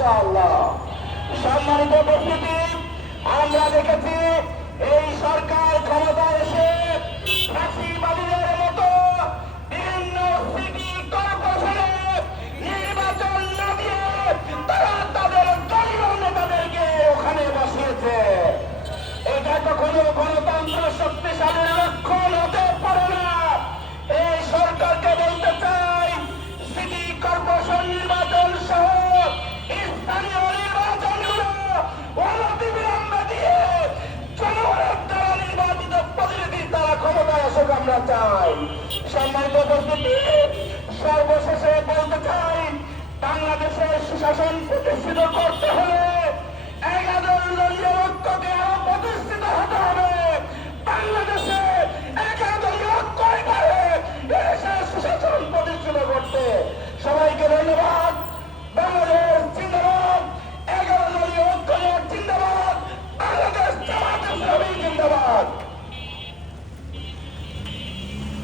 ইনশাআল্লাহ। সম্মানিত উপস্থিতি, আমরা দেখেছি এই সরকার ক্ষমতায় এসে ফাঁসিবাদীদের মতো বিভিন্ন সিটি কর্পোরেশনে নির্বাচন না দিয়ে তারা তাদের দলীয় নেতাদেরকে ওখানে বসিয়েছে। এটা কখনো গণতন্ত্র শক্তিশালীর লক্ষণ হতে পারে না। এই সরকারকে বলতে চাই, সিটি কর্পোরেশন নির্বাচন সহ স্থানীয় নির্বাচনগুলো অনতিবিলম্বে দিয়ে জনগণের দ্বারা নির্বাচিত প্রতিনিধি তারা ক্ষমতায় আসুক আমরা চাই। সম্মানিত উপস্থিতি, সর্বশেষে বলতে চাই, বাংলাদেশের সুশাসন প্রতিষ্ঠিত করতে হলে